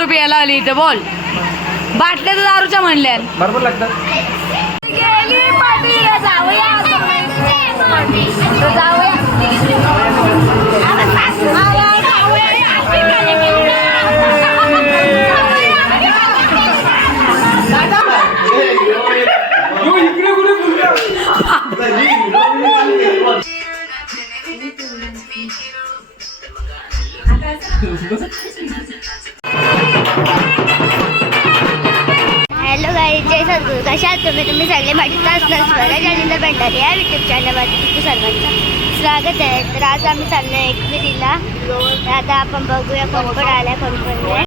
दारू प्यायला आली इथे बोल. बाटल्या तर दारूच्या म्हणल्या बरोबर लागतं. गेली पाटील जाऊया जाऊया हॅलो गाईज, जय सद्गुरू. कशा आहात तुम्ही सगळे मजेत असणार. स्वराज आणि भंडारी या युट्यूब चॅनलवरती तुमचं सर्वांचं स्वागत आहे. तर आज आम्ही चाललो आहे एकविरीला. तर आता आपण बघूया कोण कोण आलाय कोण कोण नाही.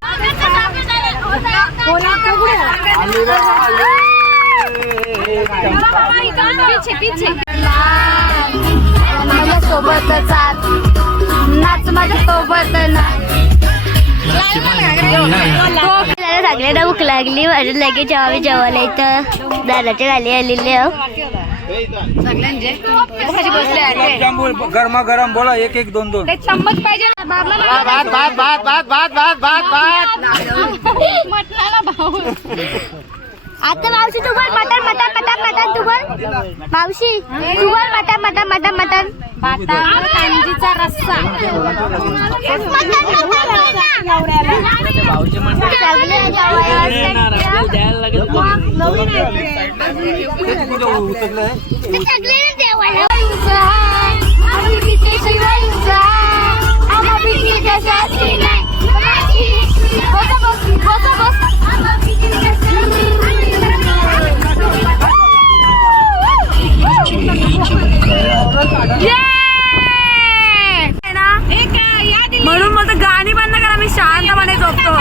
माझ्या सोबतच नाच, माझ्या सोबत सगळ्यांना भूक लागली. म्हणून लगेच जेव्हा जेवायला इथं दादाच्या गाली आलेली गरमा गरम बोला. 1 1 2 2 चम्मच पाहिजे भात भात भात भात भात भात भात भात. आता मावशी तू बोल मटन मटन मटन मटन. तू बोल मावशी, तू बोल मटन मटन मटन मटन. कांजीचा रस्सा म्हणून मग गाणी बंद करा. मी शांतपणे झोपतो.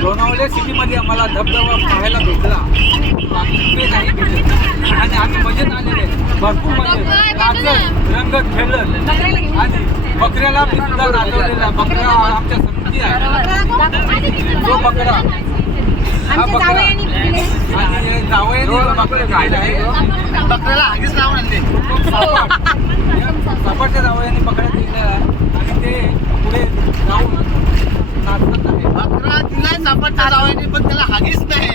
लोणावळ्या सिटीमध्ये आम्हाला धबधबा पाहायला भेटला, बाकी ते नाही भेटलं. आणि आम्ही मजेत आलेले, भरपूर मजेत नाचत रंगत खेळत. आणि बकऱ्याला मी सुद्धा नाचवलेला. बकरा आमच्या समृद्धी आहे. तो बकरा हा बकरा आणि जावयाने बकरा खायला आहे. बकऱ्याला हागीच लावून आणले. सापाच्या जावयाने बकरा दिला आणि ते पुढे जाऊन नाचत आहे. बकरा दिलाय सापडच्या जावयाने, पण त्याला हागीच नाही.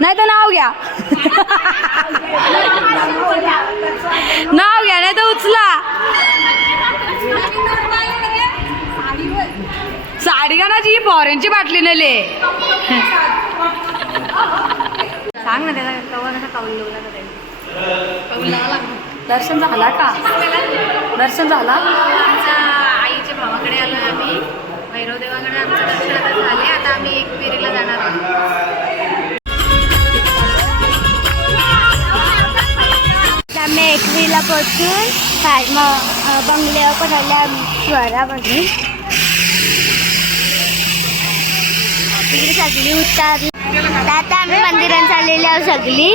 नाही तर नाव घ्या. नाव घ्या नाही तर उचला. साडी गाण्याची फॉरेनची बाटली नेले. सांग ना त्याला कवा कसा कौल दर्शन झाला का? दर्शन झाला. आईच्या भावाकडे आलो आम्ही, भैरवदेवाकडे आमचं दर्शन आता झाले. आता आम्ही एकविरीला जाणार आहोत. आम्ही एकवीला पोचून बंगल्यावर पण आल्या स्वरामध्ये. तिकडे सगळी उतरली. आता आम्ही मंदिरात चाललेली आहोत सगळी.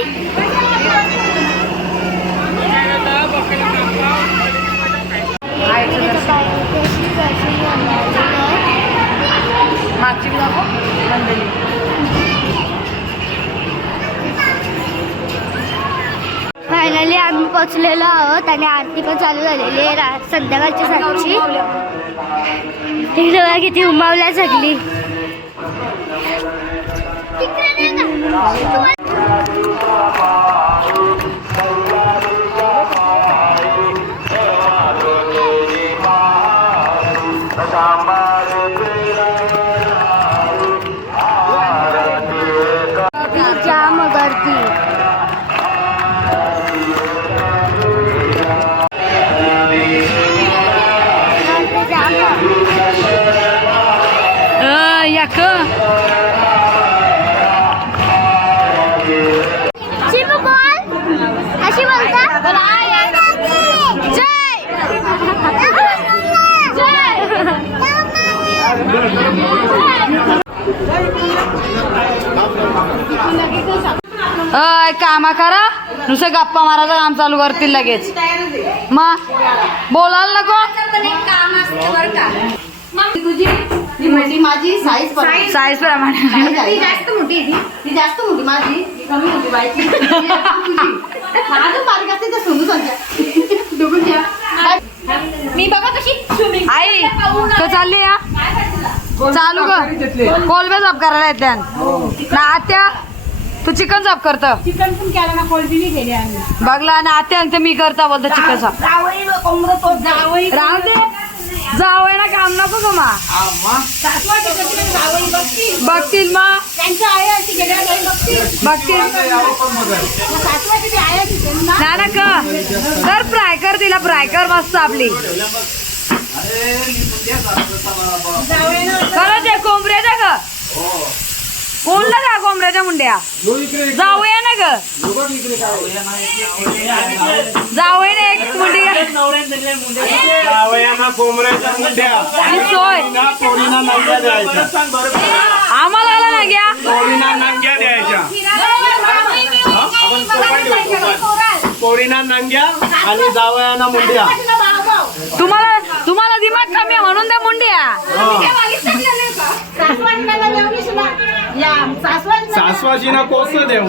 मागची मंडळी फायनली आम्ही पोचलेलो आहोत आणि आरती पण चालू झालेली आहे संध्याकाळची 7ची. तिकडे बघा किती उमावल्या सगळी. जाम गर्दी. याक शिवू बोल. अशी बोलता. जय कामा करा, नुसतं गप्पा मारायचं काम चालू करतील लगेच. मग बोलायला नको. माझी साईज साईज प्रमाणे जास्त मोठी ती जास्त मोठी, माझी कमी मोठी बायची. माझं बारीक असते तर सोनू सांगते दोघं. मी बघा कशी आई तो चालली या चालू कर. कोलबे साफ करायला येते ना आत्या. तू चिकन साफ करत. चिकन पण केलं ना, कोलबी केली आम्ही. बघला ना आत्या मी करता बोलतो चिकन साफ. जावई राहू दे. जावं ना काम नको का मा. बघतील मग त्यांच्या आई अशी गेल्या बघतील. बघतील ना ना कर फ्राय कर. तिला फ्राय कर मस्त आपली. खरंच आहे कोंबड्याच्या ग. कोणला का कोंबड्याच्या मुंड्या जाऊया ना ग. जाऊया ना एक मुंडी आणि सोय आम्हाला आला ना घ्या. पोळीना नांग्या आणि जावयाना मुंड्या. तुम्हाला दिमाग कमी आहे म्हणून त्या मुंड्या. सासवाशीना कोस देव.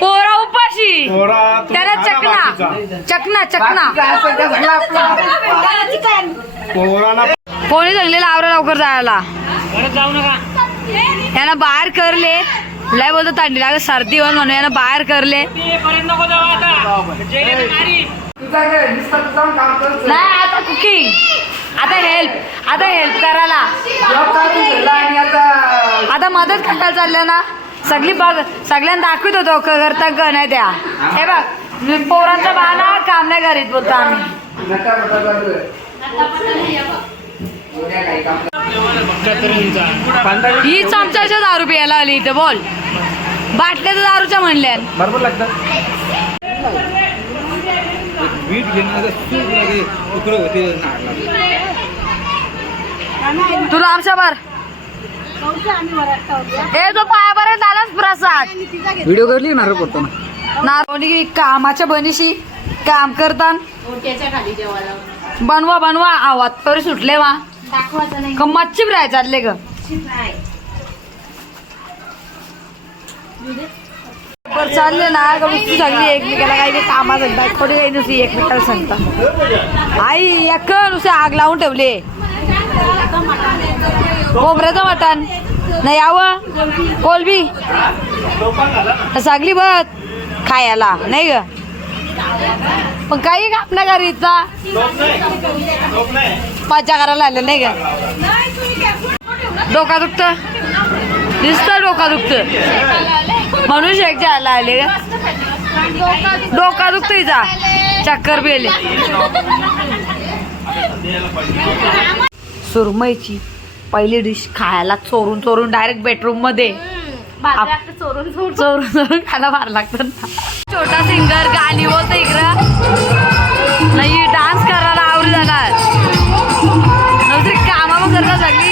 पोरा उपाशी त्याला चकना चकना पोराला कोणी सांगलेलं आवरा लवकर जायला. जाऊ नका. त्यांना बाहेर करले लय बोलतो थंडी लागत सर्दी होऊन म्हणून यानं बाहेर करले नाही आता कुकिंग आता हेल्प करायला आता मदत करायला चालल्या ना सगळी बघ सगळ्यांना दाखवत होतो करता ग नाही त्या हे बघ पोरांचा बहाणा काम नाही करीत बोलतो आम्ही ही चमच्याच्या दारू प्यायला आली इथे बोल बाटल्या तर दारूच्या म्हणल्या बरोबर लागतं वीट घेणार तुकडं होते तुला आमच्या बर हे तो पायापर्यंत झालाच प्रसाद व्हिडिओ करली ना रे ना कोणी कामाच्या बनीशी काम करतान बनवा आवाज तरी सुटले वा मच्छी फ्राय चालले ग चालले ना नुसती सगळी एकमेकाला काही कामात थोडी काही नुसती एकमेकाला सांगता आई एक नुसते आग लावून ठेवले कोंबऱ्याचं मटण नाही यावं कोलबी सगळी बघ खायला नाही ग पण काही काम नाही करीत मजा करायला आलं नाही ग डोका दुखत नुसतं डोका दुखत म्हणून शेक जायला आले ग डोका दुखत हिचा चक्कर पेले सुरमईची पहिली डिश खायला चोरून डायरेक्ट बेडरूम मध्ये चोरून खायला फार लागतं ना छोटा सिंगर गाणी बोलतो इकडं नाही डान्स करायला आवडी जाणार दुसरी कामा पण करता सगळी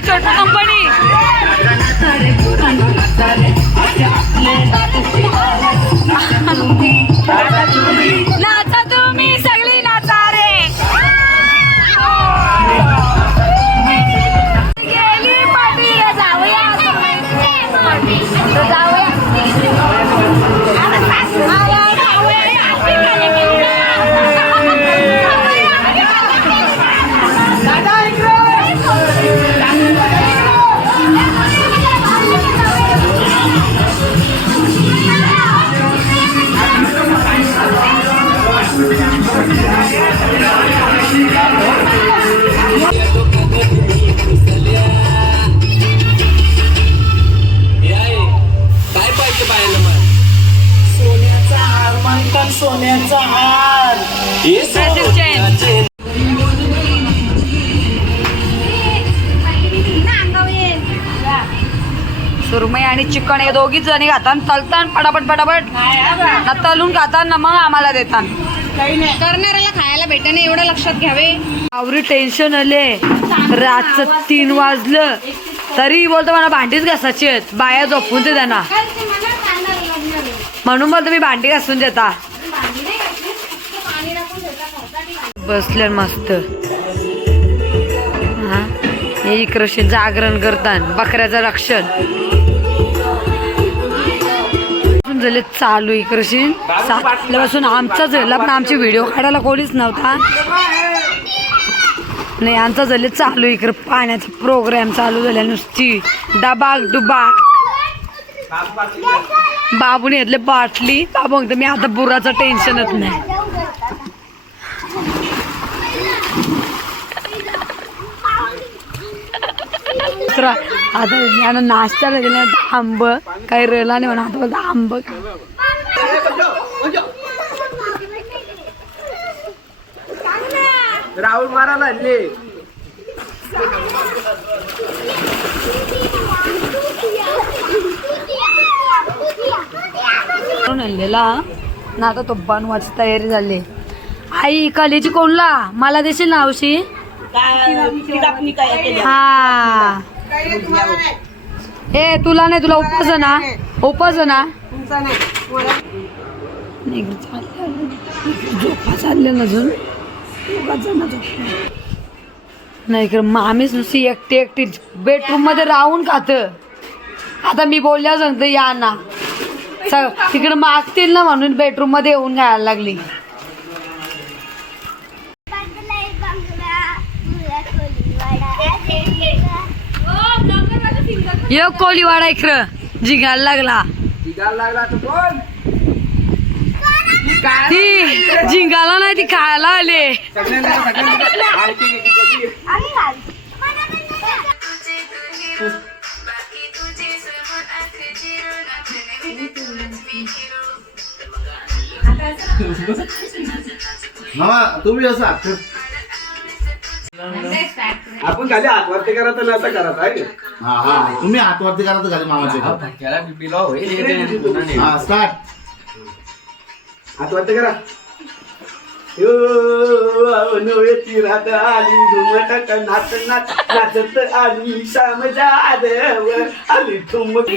छोटा कंपनी नाचा तुम्ही सगळी नाचा रे गेली पाटील जाऊया सोन्याचा हार सुरमई आणि चिकन हे दोघीच जणी खातात तलतान पटापट ना तलून खातात ना मग आम्हाला देतात करणाऱ्याला खायला भेटत नाही एवढं लक्षात घ्यावे आवरी टेन्शन आले रातचं 3 वाजलं तरी बोलतो मला भांडीच घासायची आहेत बाया झोपून ते त्यांना म्हणून बोलतो मी भांडी घासून देता बसले मस्त हा हे कृषी जागरण करतात बकऱ्याचं रक्षण झाले चालू इकडशी 7 वाजल्यापासून आमचा झाला पण आमचे व्हिडिओ काढायला कोणीच नव्हता नाही आमचा झाले चालू इकडे पाण्याचा प्रोग्राम चालू झाला नुसती डबाक डुबाक बाबूने घेतले बाटली बाबू मी आता बुराचं टेन्शनच नाही आता यानं नाश्त्याला गेल्या आंब काही रेला नाही म्हणा आता बोलतो आंब राहुल मारायला आणले आणलेला ना आता तो बनवायची तयारी झाली आई कलेची कोणला मला देशील ना औशी हा ए तुला नाही, तुला उपास आहे ना, उपास आहे ना. नाही गं, झोपा चालले ना अजून. नाही कर मामीच नुसती एकटी एकटी बेडरूम मध्ये राहून खात. आता मी बोलल्या सांगतो या ना तिकडे मागतील ना म्हणून बेडरूम मध्ये येऊन खायला लागली. यो कोळीवाडा इकडं जिंगायला लागला. ती जिंगाला नाही, ती खायला आले. मामा तुम्ही असं आपण खाली हातवरती करा तर असं करत आहे. हा हा तुम्ही हातवरती करा तर खाली मामाचे हा स्टार्ट. हातवरती करा. रात आली घुमट नाच नाच नाचत आली श्याम जाधव आली ठुमक.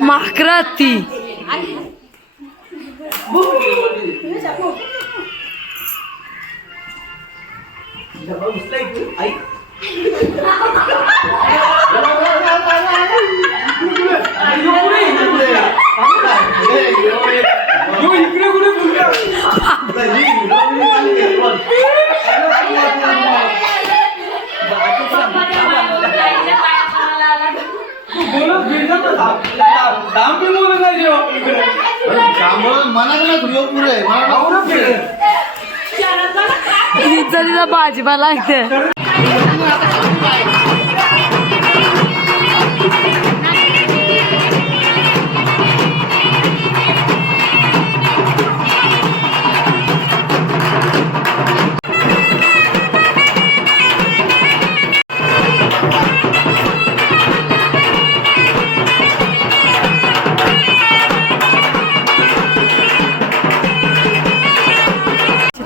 माकरा ती तिचा भाजीपाला लागते.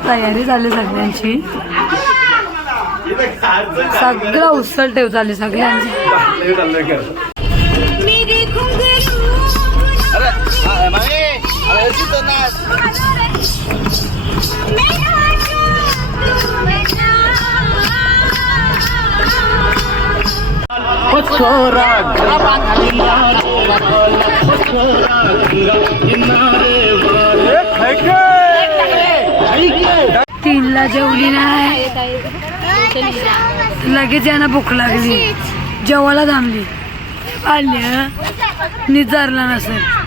तयारी झाली सगळ्यांची, सगळं उसळ ठेव चालली सगळ्यांची. तीनला जेवली नाही, लगेच यांना भूक लागली, जेवायला थांबली. आल्या निजारला नसेल.